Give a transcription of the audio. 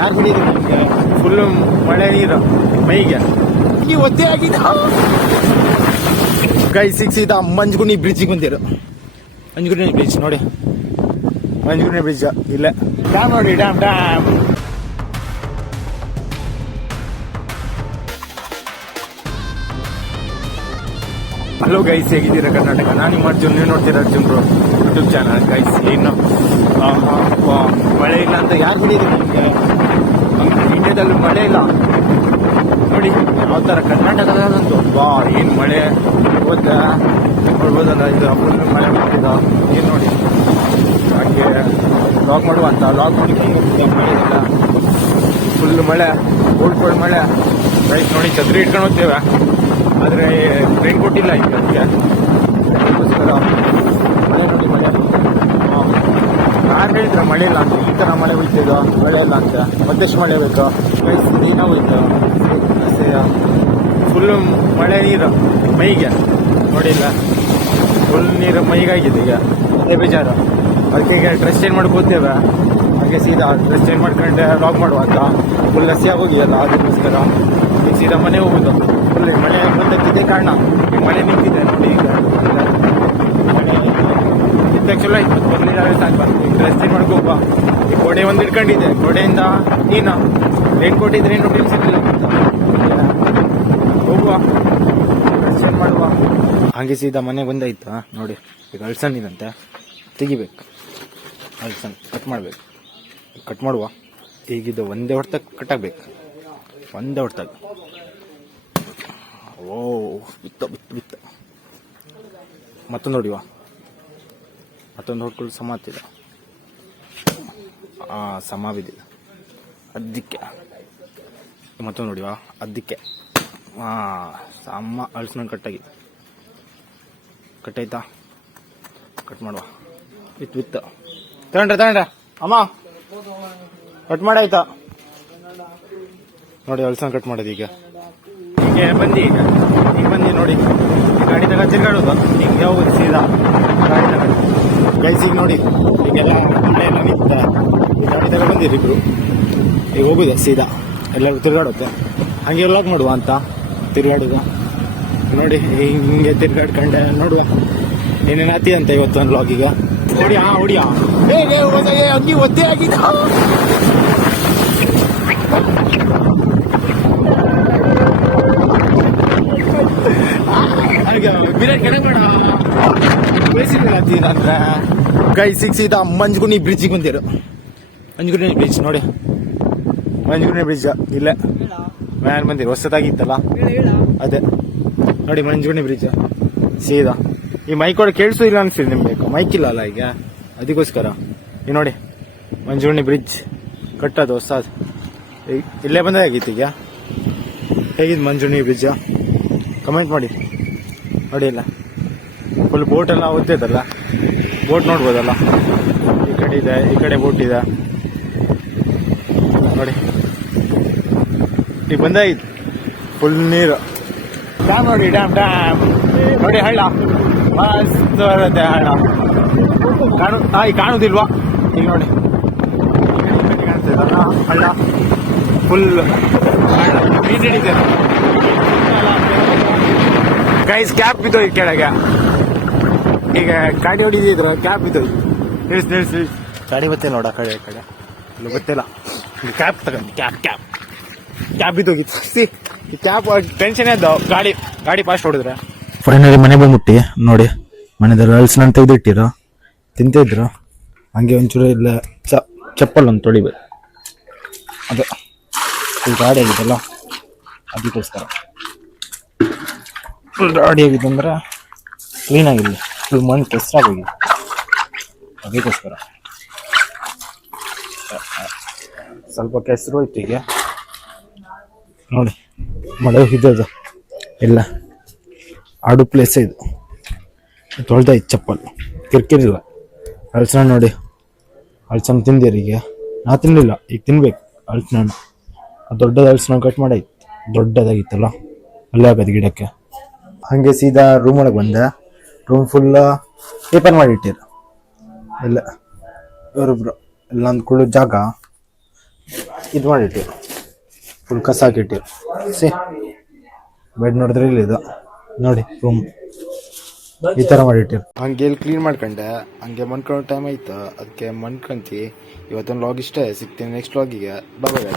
ಯಾರು ಬಿಡಿದ್ರು ನಿಮಗೆ ಫುಲ್ ಮಳೆ ನೀರು ಮೈಗೆ ಈ ಒದ್ದೆ ಆಗಿದೆ ಗೈ ಸಿಕ್ಸಿದ ಮಂಜುಗುಣಿ ಬ್ರಿಡ್ಜಿಗೆ ಬಂದಿರು. ಮಂಜುಗುಣಿ ಬ್ರಿಡ್ಜ್ ನೋಡಿ, ಮಂಜುಗುಣಿ ಬ್ರಿಡ್ಜ್ ಇಲ್ಲೇ ಡ್ಯಾಮ್ ನೋಡಿ, ಡ್ಯಾಮ್ ಡ್ಯಾಮ್. ಹಲೋ ಗೈಸ್, ಹೇಗಿದ್ದೀರಾ ಕರ್ನಾಟಕ? ನಾನು ನಿಮ್ಮ ಅರ್ಜುನ್, ನೀವು ನೋಡ್ತೀರಾ ಅರ್ಜುನ್ರು ಯೂಟ್ಯೂಬ್ ಚಾನಲ್. ಗೈಸ್ ಏನು ಮಳೆ ಇಲ್ಲ ಅಂತ ಯಾರು ಬಿಡಿದ್ರು ನಿಮಗೆ? ಇಂಡಿಯಾದಲ್ಲಿ ಮಳೆ ಇಲ್ಲ ನೋಡಿ ಯಾವ ಥರ ಕರ್ನಾಟಕದಾಗಂತೂ ಬಾ ಏನು ಮಳೆ ಗೊತ್ತಾ ನೋಡ್ಬೋದಲ್ಲ. ಇದು ಫುಲ್ ಮಳೆ ಬರ್ತಿದ್ದ ಏನು ನೋಡಿ, ಹಾಗೆ ಲಾಗ್ ಮಾಡುವ ಅಂತ ಲಾಗ್ ಮಾಡಿ ಮಳೆ ಇಲ್ಲ, ಫುಲ್ ಮಳೆ, ಓಡ್ಕೊಳ್ಳಿ ಮಳೆ. ರೈಟ್ ನೋಡಿ, ಛತ್ರಿ ಇಟ್ಕೊಂಡು ಹೋಗ್ತೇವೆ, ಆದರೆ ರೈನ್ ಕೊಟ್ಟಿಲ್ಲ ಈಗ ಅದಕ್ಕೆ. ಅದಕ್ಕೋಸ್ಕರ ಮಳೆ ನೋಡಿ, ಮಳೆ ಯಾರು ಹೇಳಿದ್ರೆ ಮಳೆ ಇಲ್ಲ ಅಂತ. ಈ ಥರ ಮಳೆ ಬೀಳ್ತಿದ್ದು ಮಳೆ ಇಲ್ಲ ಅಂತ, ಮತ್ತೆಷ್ಟು ಮಳೆ ಬೇಕು? ಏನಾಗೋಯ್ತು ಫುಲ್ ಮಳೆ ನೀರು ಮೈಗೆ ನೋಡಿಲ್ಲ, ಫುಲ್ ನೀರು ಮೈಗಾಗಿದೆ ಈಗ. ಅದೇ ಬೇಜಾರು, ಅದಕ್ಕೆ ಈಗ ಡ್ರೆಸ್ ಚೇಂಜ್ ಮಾಡ್ಕೋತೇವೆ. ಹಾಗೆ ಸೀದಾ ಡ್ರೆಸ್ ಚೇಂಜ್ ಮಾಡ್ಕೊಂಡೆ ಲಾಗ್ ಮಾಡುವ ಅಂತ. ಫುಲ್ ಹಸಿ ಆಗೋಗಿದೆಯಲ್ಲ, ಅದಕ್ಕೋಸ್ಕರ ಈಗ ಸೀದಾ ಮನೆ ಹೋಗೋದು. ಫುಲ್ ಮಳೆ ಬಂದಿದ್ದೇ ಕಾರಣ ಈಗ ಮಳೆ ನಿಂತಿದೆ ನೋಡಿ. ಈಗ ಮಳೆ ನಿಂತ ಚಲೋ ಆಯ್ತು, ಬಂದಿಲ್ಲ ಸಾಕು. ಈಗ ಡ್ರೆಸ್ ಚೇಂಜ್ ಮಾಡ್ಕೋಬ. ಈ ಗೋಡೆ ಒಂದು ಇಟ್ಕೊಂಡಿದ್ದೆ, ಗೋಡೆಯಿಂದ ನೀನು ರೈನ್ ಕೋಟ್ ಇದ್ರೆ ಏನು ಟೆನ್ಷನ್ ಇಲ್ಲ, ಹೋಗುವ ಡ್ರೆಸ್ ಚೇಂಜ್ ಮಾಡುವ. ಹಾಗೆ ಸೀದಾ ಮನೆಗೆ ಬಂದಾಯ್ತು ನೋಡಿ. ಈಗ ಅಳ್ಸನ್ ಇದಂತೆ, ತೆಗಿಬೇಕು. ಅಳ್ಸನ್ ಕಟ್ ಮಾಡಬೇಕು, ಕಟ್ ಮಾಡುವ. ಈಗಿದ್ದು ಒಂದೇ ಹೊಡ್ತಾಗ ಕಟ್ಟಾಗಬೇಕು, ಒಂದೇ ಹೊಡ್ತಾಗ. ಓ ಬಿತ್ತ ಬಿತ್ತ ಬಿತ್ತ. ಮತ್ತೊಂದು ಹೊಡಿವ, ಮತ್ತೊಂದು ಹೊಡ್ಕೊಳ್ಳಿ. ಸಮ ಹತ್ತಿದ, ಸಮ ಬಿದ್ದಿದೆ ಅದಕ್ಕೆ. ಮತ್ತೊಂದು ನೋಡಿವಾ ಅದಕ್ಕೆ. ಸಮ ಅಳ್ಸ್ನ ಕಟ್ಟಾಗಿ ಕಟ್ಟಾಯ್ತಾ? ಕಟ್ ಮಾಡುವ. ಬಿತ್ತು ಬಿತ್ತು. ತಗೊಂಡ್ರೆ ಅಮ್ಮ ಕಟ್ ಮಾಡಾಯ್ತಾ ನೋಡಿ? ಅಳ್ಸನ್ ಕಟ್ ಮಾಡೋದು ಈಗ. ಹೀಗೆ ಬಂದು ಈಗ ಬಂದು ನೋಡಿ, ಈ ಗಾಡಿ ತಗ ತಿರ್ಗಾಡೋದು. ಹಿಂಗೆ ಹೋಗೋದು ಸೀದಾ ಗಾಡಿ ತಗೊಂಡು. ಗೈಸಿಗೆ ನೋಡಿ, ಈಗೆಲ್ಲ ಮಳೆ ಎಲ್ಲ ನಿಂತ ಈ ಗಾಡಿ ತಗ ಬಂದಿರಿ ಇಬ್ರು. ಈಗ ಹೋಗುದು ಸೀದಾ ಎಲ್ಲರೂ ತಿರ್ಗಾಡುತ್ತೆ. ಹಾಗೆ ಲಾಗ್ ಮಾಡುವ ಅಂತ ತಿರ್ಗಾಡೋದು ನೋಡಿ. ಹಿಂಗೆ ತಿರ್ಗಾಡ್ಕೊಂಡೆ ನೋಡುವ ಏನೇನು ಆತಿ ಅಂತ ಇವತ್ತು ಒಂದು ಲಾಗ್. ಈಗ ಹೊಡಿಯಾ ಅಂಗಿ ಒದ್ದೆ ಆಗಿದ್ದ. ಗೈ ಸಿಕ್ಸಿದ ಮಂಜುಗುಣಿ ಬ್ರಿಡ್ಜಿಗೆ ಬಂದಿರು. ಮಂಜುಗುಣಿ ಬ್ರಿಡ್ಜ್ ನೋಡಿ, ಮಂಜುಗುಣಿ ಬ್ರಿಡ್ಜ್ ಇಲ್ಲೇ ಮ್ಯಾನ್ ಬಂದಿರು. ಹೊಸದಾಗಿತ್ತಲ್ಲ ಅದೇ ನೋಡಿ, ಮಂಜುಗುಣಿ ಬ್ರಿಡ್ಜ್ ಸೀದಾ. ಈ ಮೈಕ್ ಒಳಗೆ ಕೇಳಿಸೂ ಇಲ್ಲ ಅನ್ಸಿರಿ ನಿಮ್ಗೆ, ಮೈಕ್ ಇಲ್ಲ ಅಲ್ಲ ಈಗ, ಅದಕ್ಕೋಸ್ಕರ. ಈ ನೋಡಿ ಮಂಜುಗುಣಿ ಬ್ರಿಡ್ಜ್ ಕಟ್ಟೋದು ಹೊಸದು, ಇಲ್ಲೇ ಬಂದಾಗಿತ್ತು. ಈಗ ಹೇಗಿದ್ದು ಮಂಜುಗುಣಿ ಬ್ರಿಡ್ಜ್ ಕಮೆಂಟ್ ಮಾಡಿ ನೋಡಿ. ಇಲ್ಲ ಫುಲ್ ಬೋಟೆಲ್ಲ ಓದ್ತಿದ್ದಲ್ಲ, ಬೋಟ್ ನೋಡ್ಬೋದಲ್ಲ. ಈ ಕಡೆ ಇದೆ, ಈ ಕಡೆ ಬೋಟ್ ಇದೆ ನೋಡಿ. ಈಗ ಬಂದಾಗಿತ್ತು ಫುಲ್ ನೀರು. ಡ್ಯಾಮ್ ನೋಡಿ, ಡ್ಯಾಮ್ ಡ್ಯಾಮ್ ನೋಡಿ. ಹಳ್ಳ ಮಸ್ತ್ ಬರುತ್ತೆ ಹಳ್ಳ. ಈಗ ಕಾಣುದಿಲ್ವಾ? ಈಗ ನೋಡಿ ಕಾಣಿಸ್ತದಲ್ಲ ಹಳ್ಳ, ಫುಲ್ ಮೀನ್ ಹಿಡಿತಾರೆ. ಗೈಸ್ ಕ್ಯಾಪ್ ಬಿದ್ದೋಗಿ ಕೆಳಗೆ. ಈಗ ಗಾಡಿ ಹೊಡಿದಿದ್ರು, ಕ್ಯಾಪ್ ಬಿದ್ದೋಗಿ. ನಿಲ್ಸಿ ಗಾಡಿ ಬತ್ತಿಲ್ಲ ನೋಡ, ಕಡೆ ಕಡೆ ಇಲ್ಲಿ ಗೊತ್ತಿಲ್ಲ. ಕ್ಯಾಪ್ ತಗೊಂಡು ಕ್ಯಾಪ್ ಬಿದ್ದೋಗಿತ್ತು. ಈ ಕ್ಯಾಪ್ ಟೆನ್ಷನ್ ಇದ್ದು, ಗಾಡಿ ಫಾಸ್ಟ್ ಹೊಡಿದ್ರೆ. ಫೈನಲಿ ಮನೆ ಬಂದ್ಬಿಟ್ಟು ನೋಡಿ, ಮನೆದಲ್ಲಿ ಅಳ್ಸನ ತೆಗೆದಿಟ್ಟಿರು, ತಿಂತಿದ್ರು. ಹಂಗೆ ಒಂಚೂರು ಇಲ್ಲ ಚಪ್ಪಲ್ ಒಂದು ತೊಳಿಬೇಕು. ಅದು ಈ ಗಾಡಿ ಆಗಿದ್ದಲ್ಲ, ಅದಕ್ಕೋಸ್ಕರ. ಫುಲ್ ಗಾಡಿ ಆಗಿತ್ತಂದ್ರೆ ಕ್ಲೀನಾಗಿಲ್ಲ, ಫುಲ್ ಮಣ್ಣು ಕೆಸರಾಗೋಗಿದೆ, ಅದಕ್ಕೋಸ್ಕರ. ಸ್ವಲ್ಪ ಕೆಸರು ಹೋಯ್ತು. ಈಗ ನೋಡಿ ಮಳೆ ಹೋಗಿದ್ದದು ಎಲ್ಲ ಆಡು ಪ್ಲೇಸೇ ಇದು. ತೊಳ್ದಾಯ್ತು ಚಪ್ಪಲ್, ಕಿರ್ಕಿರಿಲ್ಲ. ಅಳ್ಸನ ನೋಡಿ, ಅಳ್ಸನ ತಿಂದಿರಿ. ಈಗ ನಾ ತಿನ್ನಲಿಲ್ಲ, ಈಗ ತಿನ್ಬೇಕು ಅಳ್ಸನ. ದೊಡ್ಡದ ಅಳ್ಸನ ಕಟ್ ಮಾಡಾಯ್ತು, ದೊಡ್ಡದಾಗಿತ್ತಲ್ಲ, ಅಲ್ಲೇ ಆಗೋದು ಗಿಡಕ್ಕೆ. ಹಾಗೆ ಸೀದಾ ರೂಮ್ ಒಳಗೆ ಬಂದೆ. ರೂಮ್ ಫುಲ್ ಪೇಪರ್ ಮಾಡಿಟ್ಟಿರು ಎಲ್ಲ, ಇವರೊಬ್ರು ಎಲ್ಲ ಅಂದ್ಕೊಳ್ಳೋ ಜಾಗ ಇದು ಮಾಡಿಟ್ಟಿರು, ಫುಲ್ ಕಸ ಹಾಕಿಟ್ಟಿರು. ಸಿ ಬೆಡ್ ನೋಡಿದ್ರೆ ಇಲ್ಲಿ ಇದು ನೋಡಿ ರೂಮ್ ಈ ಥರ ಮಾಡಿಟ್ಟಿರು. ಹಂಗೆ ಇಲ್ಲಿ ಕ್ಲೀನ್ ಮಾಡ್ಕೊಂಡೆ, ಹಂಗೆ ಮನ್ಕೊಳ್ಳೋ ಟೈಮ್ ಆಯ್ತು, ಅದಕ್ಕೆ ಮನ್ಕೊಂತಿ. ಇವತ್ತೊಂದು ಲಾಗ್ ಇಷ್ಟೇ, ಸಿಗ್ತೀನಿ ನೆಕ್ಸ್ಟ್ ಲಾಗಿಗೆ. ಬಾಯ್.